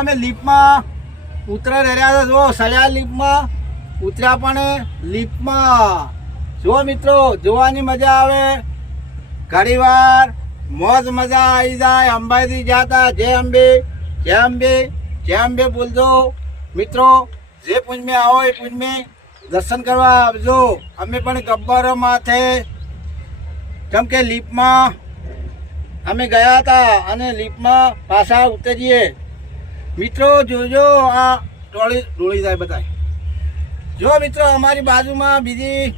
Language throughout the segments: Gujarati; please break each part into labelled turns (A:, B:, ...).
A: અમે લીપમાં ઉતરા રહ્યા હતા. જો સળિયા લીપમાં ઉતર્યા પણ લીપમાં જો મિત્રો, જોવાની મજા આવે. ઘણીવાર મોજ મજા આવી જાય. અંબાજી જાતા. જય અંબે જય અંબે જય અંબે બોલજો. મિત્રો, જે પુંજમે આવો એ પુંજમે દર્શન કરવા આવજો. અમે પણ ગબ્બર માથે, કેમ કે લીપમાં અમે ગયા હતા અને લીપમાં પાછા ઉતરીએ. મિત્રો, જોજો, આ ટોળી ડોળી જાય બધા જો મિત્રો, અમારી બાજુમાં બીજી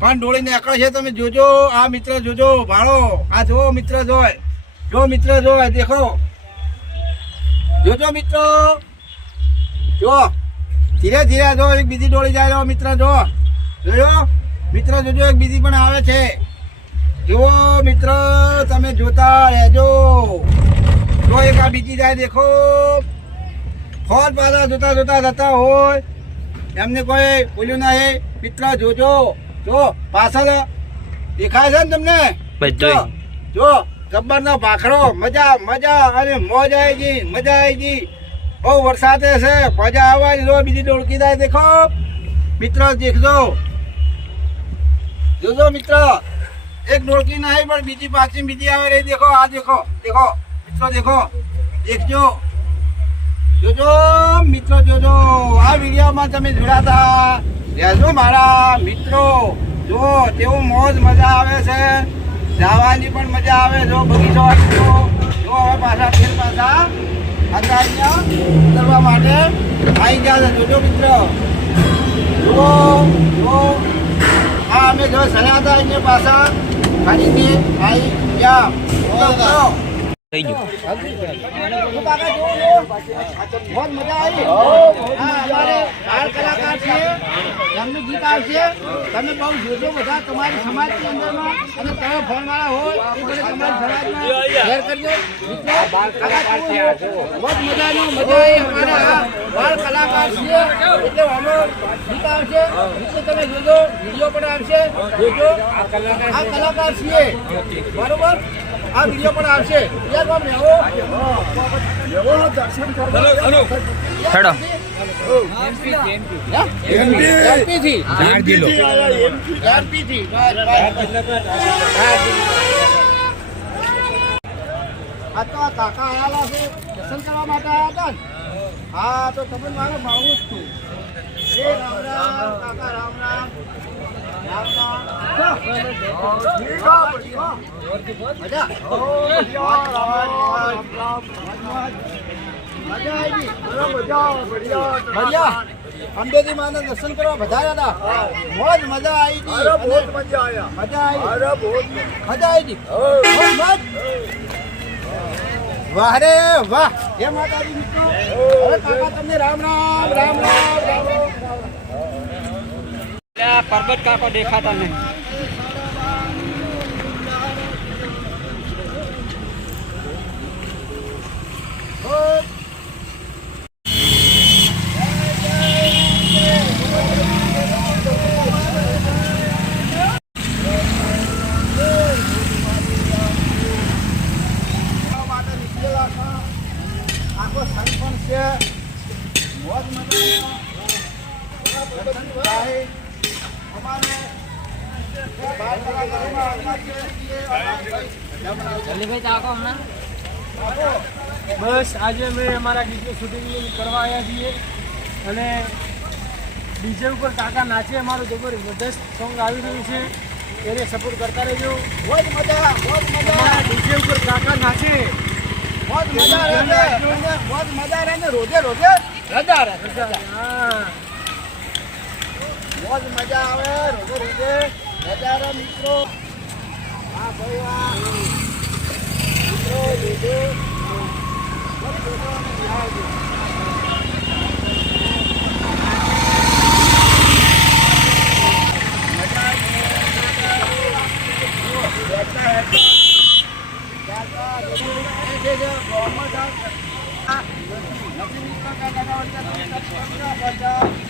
A: પણ ડોળી નીકળે છે, તમે જોજો, આ મિત્ર જોજો ભાળો આ જો મિત્ર જોય. જો મિત્ર જોય, દેખો. જોજો મિત્રો. જો ધીરે ધીરે જો એક બીજી ડોળી જાય મિત્ર જો જોયો? મિત્ર જોજો, એક બીજી પણ આવે છે. જુઓ મિત્ર, તમે જોતા રહેજો. એક આ બીજી જાય દેખો. ફોન પાછા જોતા જોતા જતા હોય. એમને કોઈ બોલ્યું નહીં. મિત્ર જોજો. જો પાછળ દેખાય છે ને તમને. જો ગબ્બર નો ભાખરો. મજા મજા અને મોજ આવી ગઈ મજા આવી ગઈ. બહુ વરસાદ છે મજા આવવાની જો બીજી ડોળકી જાય દેખો. મિત્ર દેખજો. જોજો મિત્ર. એક ડોળકી નહીં પણ બીજી પાછી બીજી આવે રહી. દેખો આ દેખો દેખો. મિત્રો, દેખો, દેખજો. જોજો, મિત્રો, જોજો. આ વિડીયોમાં તમે જોડાતા રહેજો મારા મિત્રો. જો તેવું મોજ મજા આવે છે. જવાની પણ મજા આવે જો બગીચો જો હવે પાછા ફેર પાછા અત્યારે ઉતરવા માટે આવી ગયા છે. જોજો, મિત્ર. જો જો હા અમે જો સર્યા હતા અહીંયા પાછા ફરીને આવી ગયા.
B: થઈ ગયું
A: તો કાકા જુઓ, જુઓ. બહુ મજા આવી હા અમારે બાળ કલાકાર છે એમનું ગીત આવશે તમે બહુ જોજો બધા તમારી સમાજની અંદરમાં અને તમે ફોનવાળા હોય એ બધા તમારી સમાજમાં શેર કરજો. બહુ મજાનું મજા આવી અમારે આ બાળ કલાકાર છે એટલે અમે ગીત આવશે એટલે તમે જોજો વીડિયો પણ આવશે જોજો આ કલાકાર છીએ બરોબર આ વીડિયો પણ આવશે.
B: હેડો.
A: આ તો આ કાકા આવેલા છે દર્શન કરવા માટે આવ્યા હતા ને. હા તો તમે મારે માવું જ છું. રામ રામ કાકા રામ રામ. અંબેજી માં દર્શન કરવા વધારે હતા. મોજ મજા આવી અને મજા આવી. મજા. આવી ગઈ બહુ મોજ. વાહ રે વાહ. હે માતાજી મિત્રો. હવે કાકા તમને રામ રામ રામ રામ રામ રામ.
B: પર્વત કાકો દેખાતા નહીં.
A: આખો સંઘ પણ છે. મજા
C: બસ આજે અમે અમારા ગીતનું શૂટિંગ કરવા આવ્યા છીએ. અને ડીજે ઉપર કાકા નાચે અમારું જબરજસ્ત સોંગ આવી રહ્યું છે. એને સપોર્ટ કરતા રહેજો. ડીજે ઉપર કાકા નાચે.
A: મોજ મજા રહે છે. અને મોજ મજા રહે ને રોજે રોજે
C: હા.
A: મોજ મજા આવે રોજે રોજે. રજા મિત્રો. હા ભાઈ વાહ મિત્રો જોજો. જોજો નીકળતા